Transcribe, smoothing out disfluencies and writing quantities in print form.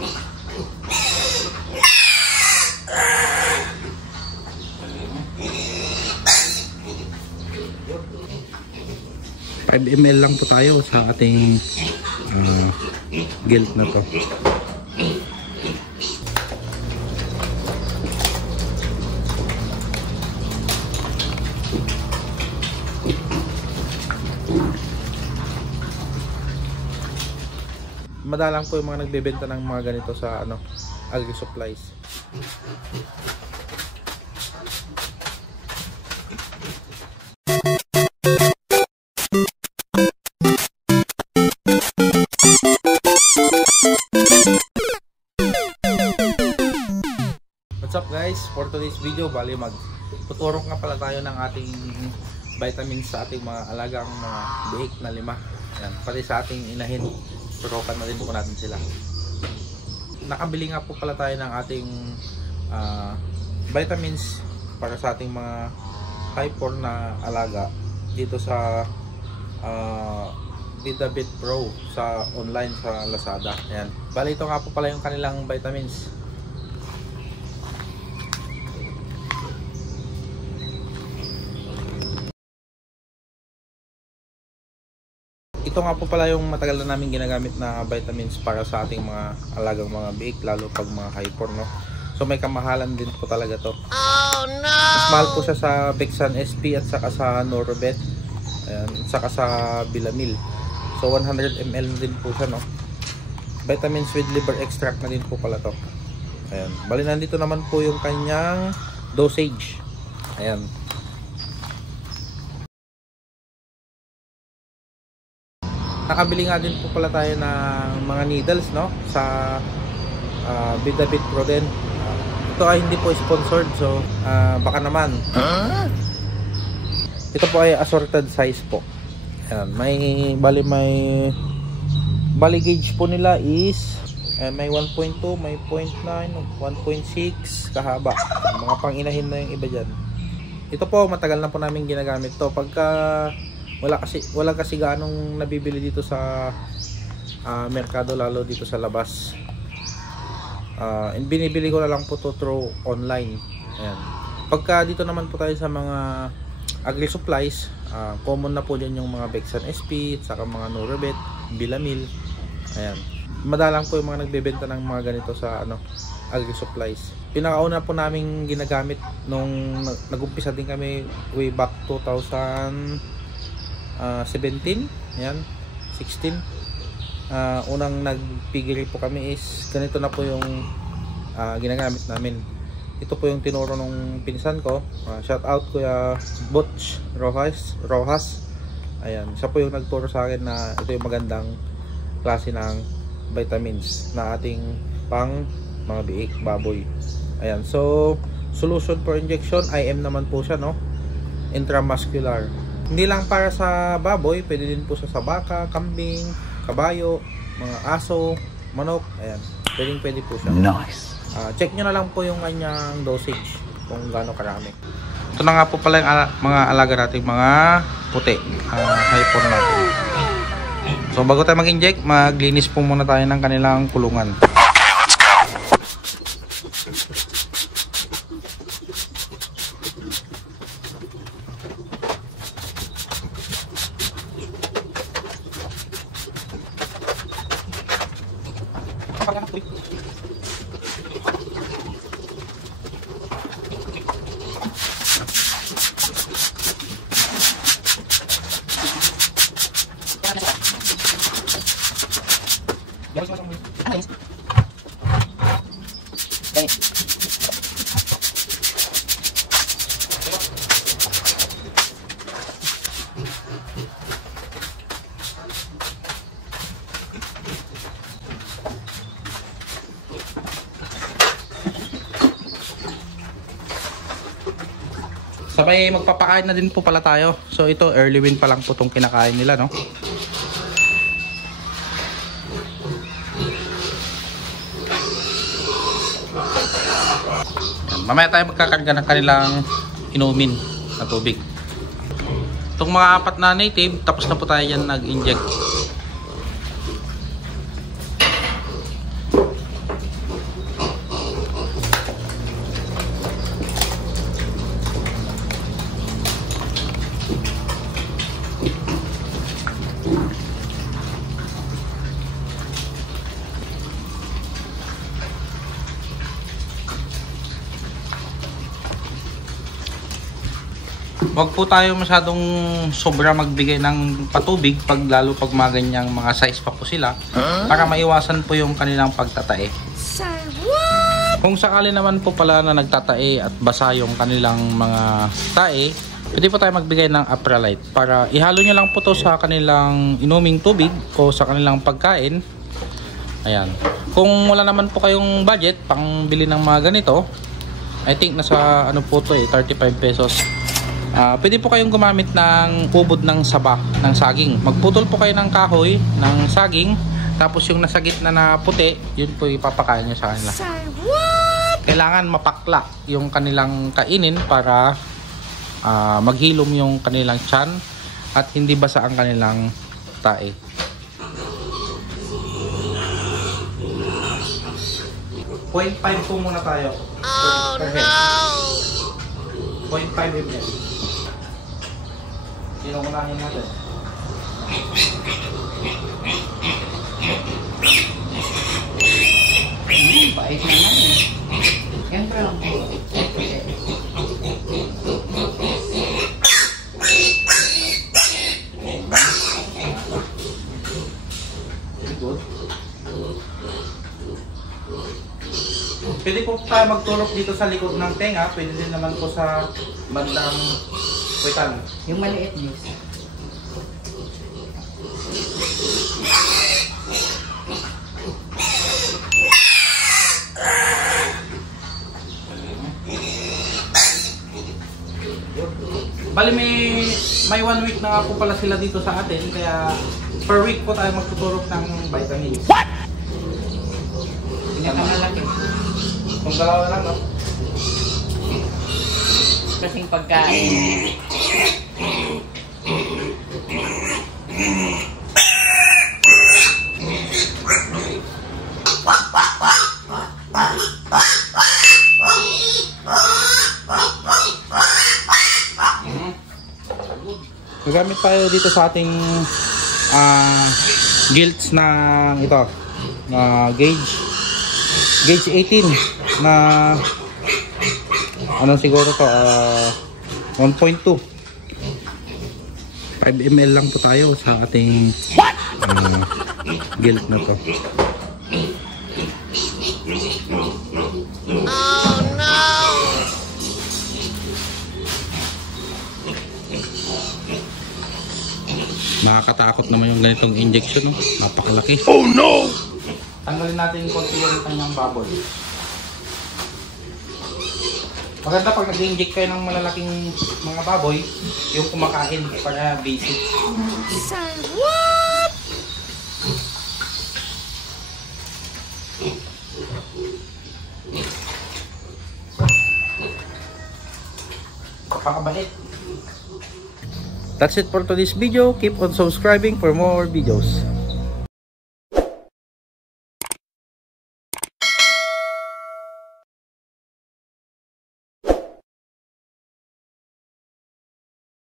5 ml lang po tayo sa ating gelt na to. Madalang po yung mga nagbebenta ng mga ganito sa agri supplies. What's up guys? For today's video, bali magtuturok nga pala tayo ng ating vitamins sa ating mga alagang mga biik na 5. Yan, pati sa ating inahin, turokan na din po natin sila. Nakabili nga po pala tayo ng ating vitamins para sa ating mga hyper na alaga dito sa VitaBit Pro sa online sa Lazada. Ayan. Bali ito nga po pala yung kanilang vitamins. Ito nga po pala yung matagal na namin ginagamit na vitamins para sa ating mga alagang mga biik, lalo pag mga hyper, no? So may kamahalan din po talaga to. Oh no! Mas mahal po siya sa Bexan SP at saka sa Norobet. Ayan, at saka sa Bilamil. So 100 ml na din po siya, no? Vitamins with liver extract na din po pala to. Ayan. Bali nandito naman po yung kanyang dosage. Ayan. Nakabili nga din po pala tayo ng mga needles, no, sa VitaBit Pro din. Ito ay hindi po sponsored, so baka naman. Ito po ay assorted size po. Ayan, bali gauge po nila is may 1.2, may 0.9, 1.6 kahaba. Mga panginahin na yung iba dyan. Ito po matagal na po namin ginagamit to. Pagka wala kasi ganong nabibili dito sa merkado, lalo dito sa labas. Binibili ko na lang po to through online. Ayan. Pagka dito naman po tayo sa mga agri supplies, common na po dyan yung mga Bexan SP at saka mga Norobet, Bilamil. Ayan. Madalang po yung mga nagbebenta ng mga ganito sa agri supplies. Pinakauna po namin ginagamit nung nag-umpisa din kami way back 2017, yan, 16. Unang nagpigil po kami is ganito na po yung ginagamit namin. Ito po yung tinuro nung pinsan ko. Shout out Kuya Butch Rojas. Ayan, siya po yung nagturo sa akin na ito yung magandang klase ng vitamins na ating pang mga biik, baboy. Ayan, so solution for injection, IM naman po siya, no? Intramuscular. Hindi lang para sa baboy, pwede din po sa baka, kambing, kabayo, mga aso, manok. Ayan, pwede po siya. Nice. Check nyo na lang po yung kanyang dosage kung gaano karami. Ito na nga po pala yung mga alaga natin, mga puti, hyper natin. So bago tayo mag-inject, maglinis po muna tayo ng kanilang kulungan. Sabay magpapakain na din po pala tayo. So ito early win pa lang po itong kinakain nila, no? Yan. Mamaya tayo magkakarga ng kanilang inumin na tubig. Itong mga 4 na native, tapos na po tayo yan nag-inject. Huwag po tayo masyadong sobra magbigay ng patubig lalo pag mga ganyang mga size pa po sila para maiwasan po yung kanilang pagtatae. Kung sakali naman po pala na nagtatae at basa yung kanilang mga tae, pwede po tayo magbigay ng Apralyte para ihalo nyo lang po to sa kanilang inuming tubig o sa kanilang pagkain. Ayan. Kung wala naman po kayong budget pang bili ng mga ganito, I think nasa ano po to 35 pesos. Pwede po kayong gumamit ng ubod ng saba ng saging. Magputol po kayo ng kahoy ng saging, tapos yung nasa gitna na puti, yun po ipapakain nyo sa kanila. Kailangan mapakla yung kanilang kainin para maghilom yung kanilang tiyan at hindi basa ang kanilang tae. .5 po muna tayo. Oh no! 0.5 ml. Sinukunahin natin. Pait naman eh. Siyempre lang po. Pwede po tayo magtulok dito sa likod ng tenga. Pwede din naman po sa bandang kwitan. Yung maliit niyo. Bali may 1 week na nga po pala sila dito sa atin. Kaya per week po tayo magtuturok ng vitamins. What? Pinakamalaki. Kung dalawa lang, no? Kasing pagkain. Gagamit tayo dito sa ating gilts na ito, gauge 18 na ano siguro to 1.2. 5 ml lang po tayo sa ating gilt na to. Oh no! Nakakatakot naman yung ganitong injection, no? Napakalaki. Oh no! Tanggalin natin yung konti yung kanyang baboy. Maganda pag nag-inject kayo ng malalaking mga baboy, yung kumakain para basic. What? Pakabait. That's it for today's video. Keep on subscribing for more videos.